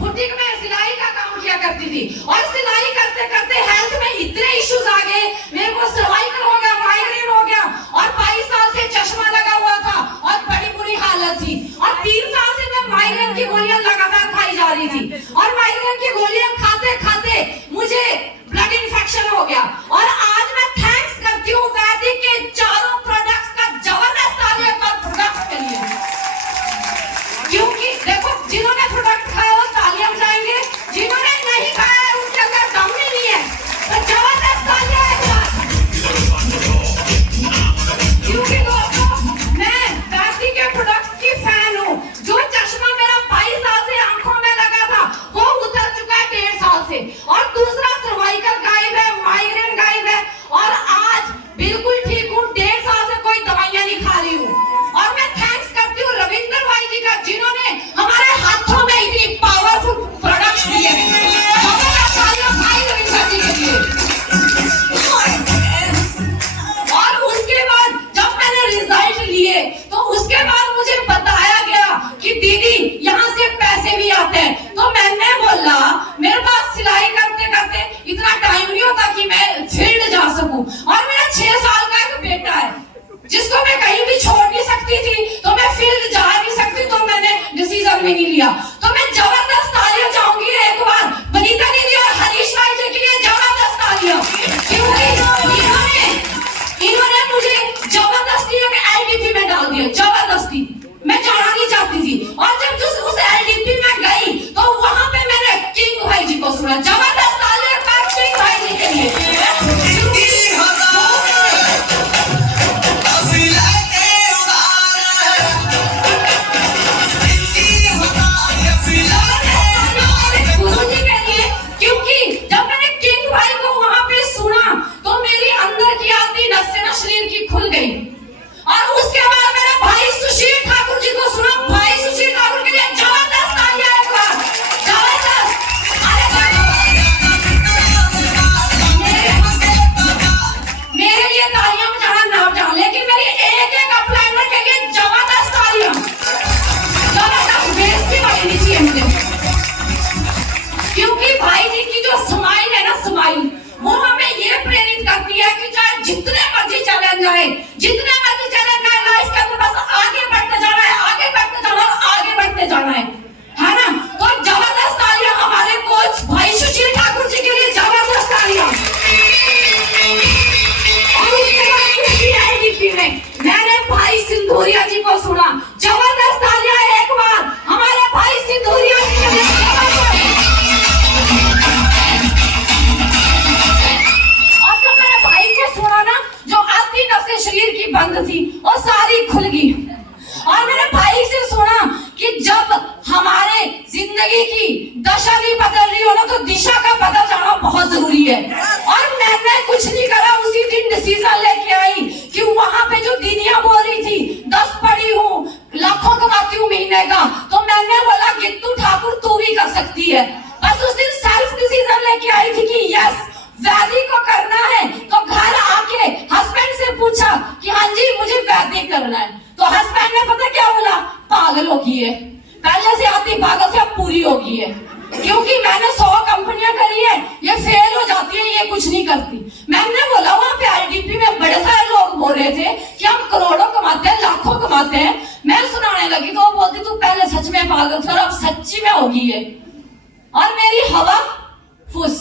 Boutique में सिलाई का काम किया करती थी और सिलाई करते करते हेल्थ में इतने इश्यूज आ गए, मेरे को सर्वाइकल हो गया, माइग्रेन हो गया और 22 साल से चश्मा लगा हुआ था और बड़ी बुरी हालत थी और 3 साल से मैं माइग्रेन की गोलियां लगातार खाई जा रही थी और माइग्रेन की गोलियां खाते खाते मुझे ब्लड इन्फेक्शन हो गया और आज मैं थैंक्स करती हूँ वैदिक के चारों प्रोडक्ट्स का, जबरदस्त तालियां पर प्रोडक्ट्स के लिए, क्योंकि देखो जिन्होंने प्रोडक्ट खाया वो तालियां बजाएंगे, जिन्होंने नहीं खाया है उनके अंदर दम ही नहीं है, तो जबरदस्त तालियां एक बार। क्योंकि दोस्तों मैं वैदिक के प्रोडक्ट्स की फैन हूँ। जो चश्मा मेरा 22 साल से आंखों में लगा था वो उतर चुका है 1.5 साल से और दूसरा सर्वाइकल गायब है, माइग्रेन गायब है और आज बिल्कुल ठीक हूँ, 1.5 साल से कोई दवाइयां नहीं खा रही हूँ और मैं थैंक्स करती हूँ रविंद्र भाई जी का, जिन्होंने हमारे हाथों में इतनी पावरफुल प्रोडक्ट्स दिए भाई रविंद्र जी के लिए। और उसके बाद जब मैंने रिजल्ट लिए तो उसके बाद मुझे बताया गया कि दीदी यहाँ से पैसे भी आते हैं, तो मैंने बोला मेरे पास सिलाई करते करते इतना टाइम नहीं होता कि मैं फील्ड जा सकूं और मेरा 6 साल का एक बेटा है जिसको मैं कहीं भी छोड़ नहीं सकती थी, तो मैं फील्ड जा नहीं सकती, तो मैंने डिसीजन भी नहीं लिया। तो मैं जबरदस्त तालियां चाहूंगी एक बार वनीता दीदी और हरीश भाई जी के लिए, जबरदस्त तालियां, क्योंकि इन्होंने मुझे जबरदस्ती एक एलडीपी में डाल दिया, जबरदस्ती। मैं जाना नहीं चाहती थी और जब उस एलडीपी में गई तो वहां पे मैंने किंग भाई जी को सुना, जबरदस्त तालियां किंग भाई जी के लिए। जितने मर्जी चले जाए लाइफ के अंदर बस आगे बढ़ते जाना है, आगे बढ़ते जाना है, आगे बढ़ते जाना है ना। तो जबरदस्त तालियां हमारे कोच भाई सुशील ठाकुर जी के लिए, जबरदस्त तालियां। और उसके बाद दूसरी एलडीपी में मैंने भाई सिंधुरिया जी को सुना, जबरदस्त तालियां एक बार हमारे भाई सिंधुरिया जी के लिए। और जब मैंने भाई को सुना ना, जो आधी नसें शरीर की बंद थी और सारी खुल गई और मैंने भाई से सुना कि जब हमारे जिंदगी की दशा नहीं बदल रही हो ना तो दिशा का बदल जाना बहुत जरूरी है। और मैंने कुछ नहीं करा, उसी दिन डिसीजन लेके आई कि वहां पे जो दीदियां बोल रही थी 10 पढ़ी हूँ, लाखों कमाती हूँ महीने का, तो मैंने बोला गित्तू ठाकुर तू भी कर सकती है। बस उस दिन सेल्फ डिसीजन लेके आई थी कि यस वैदिक को करना है। तो घर आके हस्बैंड से पूछा कि हाँ जी मुझे वैदिक करना है, तो हस्बैंड ने पता क्या बोला, पागल हो गई है, पहले से आती पागल से अब पूरी हो गई है, क्योंकि मैंने 100 कंपनियां करी है, ये फेल हो जाती है, ये कुछ नहीं करती। मैंने बोला वहां पे आईडीपी में बड़े सारे लोग बोल रहे थे कि हम करोड़ों कमाते हैं, लाखों कमाते हैं। मैं सुनाने लगी तो वो बोलती तू पहले सच में पागल थी और अब सच्ची में हो गई है। और मेरी हवा फुस,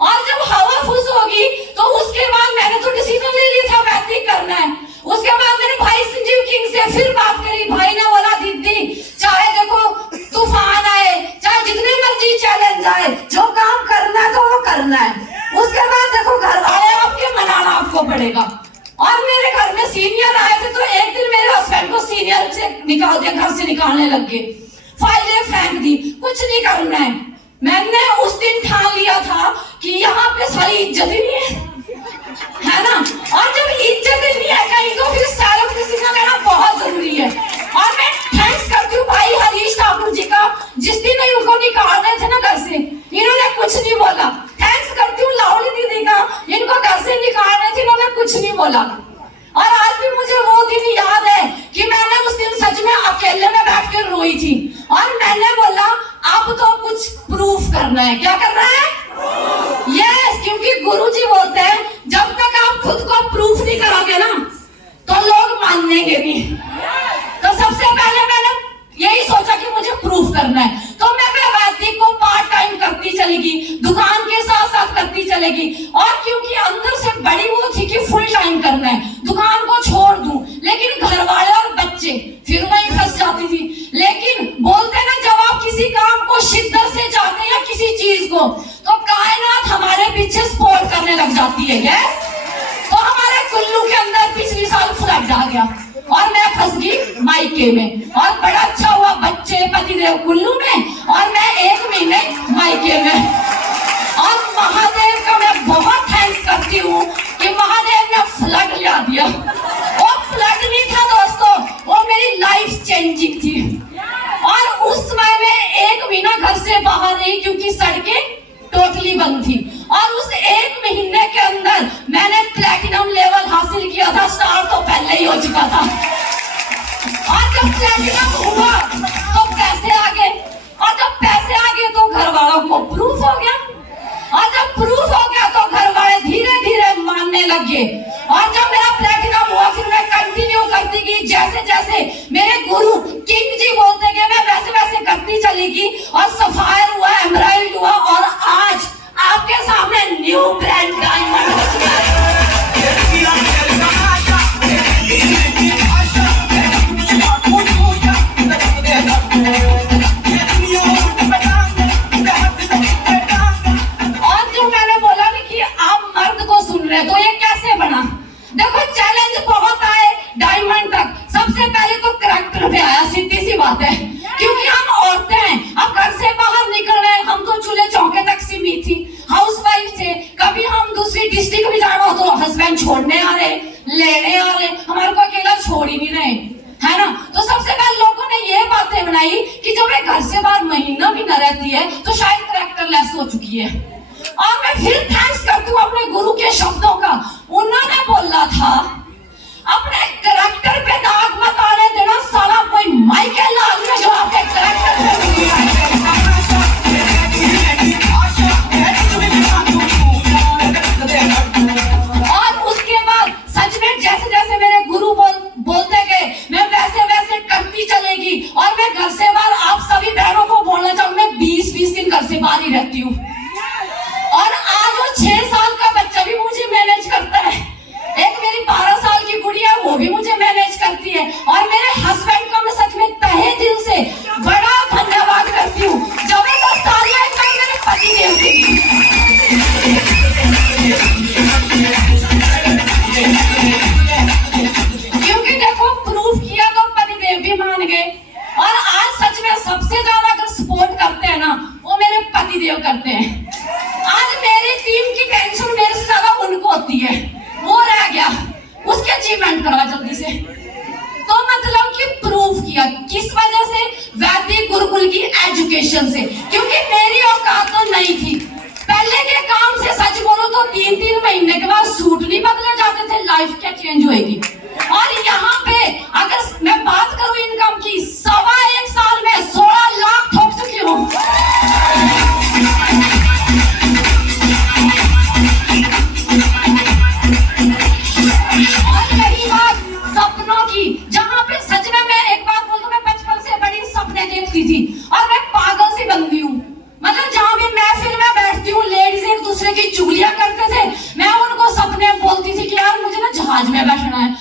और जब हवा फुस होगी तो उसके बाद मैंने तो डिसीजन ले लिया था वैदिक करना है। उसके बाद मैंने भाई संजीव किंग से फिर बात करी, भाई ने बोला दीदी चाहे देखो तूफान आए, चाहे जितने मर्जी चैलेंज आए, जो काम करना है तो वो करना है। उसके बाद देखो घर वाले आपके मनाना आपको पड़ेगा। और मेरे घर में सीनियर आए थे तो एक दिन मेरे हस्बैंड को सीनियर से निकाल दिया, घर से निकालने लग गए, फाइलें फेंक दी, कुछ नहीं करना है। मैंने उस दिन ठान लिया था कि यहाँ पे सारी इज्जत ही नहीं है ना, और जब इज्जत ही नहीं है कहीं तो फिर सेल्फ डिसीजन लेना बहुत जरूरी है। और मैं थैंक्स करती हूँ भाई हरीश ठाकुर जी का, जिस दिन उनको निकालने थे ना घर से, इन्होंने कुछ नहीं बोला। थैंक्स करती हूँ लावली दीदी का, इनको घर से निकालने थे, इन्होंने कुछ नहीं बोला। और आज भी मुझे वो दिन याद है कि मैंने उस दिन सच में अकेले में बैठ कर रोई थी और मैंने बोला अब तो है। क्या कर रहा है? यस, क्योंकि गुरुजी बोलते हैं जब तक आप खुद को प्रूफ नहीं करोगे ना तो लोग मानेंगे नहीं। तो सबसे पहले मैंने यही सोचा कि मुझे प्रूफ करना है, तो मैं वैदिक को पार्ट टाइम करती चलेगी, दुकान के साथ साथ करती चलेगी। और क्योंकि अंदर से बड़ी वो थी कि फुल टाइम करना है, दुकान को छोड़ दूं, लेकिन घर वाले और बच्चे फिर वहीं फंस जाती थी। लेकिन बोलते ना जब आप किसी काम को शिद्दत से चाहते हैं या किसी चीज को, तो कायनात हमारे पीछे सपोर्ट करने लग जाती है। यस, तो हमारे कुल्लू के अंदर पिछली साल फ्लड आ गया और मैं फंस गई मायके में, और बड़ा अच्छा हुआ बच्चे पतिदेव कुल्लू में और मैं 1 महीने मायके में। और महादेव का मैं बहुत थैंक्स करती हूँ कि महादेव ने फ्लड ला दिया। वो फ्लड नहीं था दोस्तों, वो मेरी लाइफ चेंजिंग थी। और उस समय में 1 महीना घर से बाहर रही क्योंकि सड़कें टोटली बंद थी। और उस 1 महीने के अंदर मैंने प्लैटिनम लेवल हासिल किया था। स्टार तो पहले ही हो चुका था, और जब प्लैटिनम हुआ तो पैसे आ गए, और जब पैसे आ गए तो घर वालों को प्रूफ हो गया, और जब प्रूफ हो गया तो घर वाले धीरे धीरे मानने लगे। और जब मेरा प्लैटिनम हुआ फिर मैं कंटिन्यू करती गई, जैसे जैसे मेरे गुरु किंग जी बोलते गए मैं वैसे वैसे करती चली गई, और सफायर हुआ, एमराल्ड हुआ, और आज आपके सामने न्यू ब्रांड डायमंड हो चुका है। और जो मैंने बोला ना कि आप मर्द को सुन रहे तो ये कैसे बना, देखो चैलेंज बहुत आए डायमंड तक। सबसे पहले तो करैक्टर पे आया, सीधी सी बात है, क्योंकि हम औरतें हैं, अब घर से बाहर निकल रहे हैं। हम तो चूल्हे चौके तक सीमित थी, हाउसवाइफ थे। कभी हम दूसरी डिस्ट्रिक्ट में जाना हो तो हस्बैंड छोड़ने आ रहे, लेने आ रहे, हमारे को अकेला छोड़ ही नहीं रहे, है ना। तो सबसे पहले लोगों ने ये बातें बनाई कि जब मैं घर से बाहर महीना भी न रहती है तो शायद करैक्टर लेस हो चुकी है। और मैं फिर थैंक्स करती हूँ अपने गुरु के शब्दों का। उन्होंने बोला था अपने करैक्टर पे दाग मत आने देना, साला कोई माइकल लाल ने जो आपके करैक्टर पे दिया है। और उसके बाद सच में जैसे जैसे मेरे गुरु बोलते गए मैं वैसे वैसे करती चलेगी। और मैं घर से बाहर, आप सभी बहनों को बोलना चाहूँ, मैं 20-20 दिन घर से बाहर ही रहती हूँ। और आज वो 6 साल का बच्चा भी मुझे मैनेज करता है, एक मेरी 12 साल की गुड़िया वो भी मुझे मैनेज करती है। और मेरे हस्बैंड का मैं सच में तहे दिल से बड़ा धन्यवाद करती हूँ। जबरदस्त तालियां एक बार मेरे पति देव के लिए। क्योंकि देखो प्रूफ किया तो पति देव भी मान गए। और आज सच में सबसे ज्यादा अगर सपोर्ट करते हैं ना वो मेरे पति देव करते हैं। आज मेरी टीम की टेंशन मेरे से ज्यादा उनको होती है, वो रह गया उसके अचीवमेंट करा जल्दी से। तो मतलब कि प्रूफ किया किस वजह से, वैदिक गुरुकुल की एजुकेशन से, क्योंकि मेरी औकात तो नहीं थी। पहले के काम से सच बोलो तो 3-3 महीने के बाद सूट नहीं बदले जाते थे, लाइफ क्या चेंज होएगी। और यहाँ पे अगर मैं बात करूं इनकम की, 1.25 साल में 16 लाख ठोक चुकी हूँ। और रही बात सपनों की, जहाँ पे सच में मैं एक बात बोलूं, मैं बचपन से बड़ी सपने देखती थी और मैं पागल सी बन गई हूँ। मतलब जहाँ भी महफिल में बैठती हूँ लेडीज एक दूसरे की चुगलियां करते थे, मैं उनको सपने बोलती थी कि यार मुझे ना जहाज में बैठना है,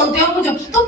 बोलते हो मुझे, तो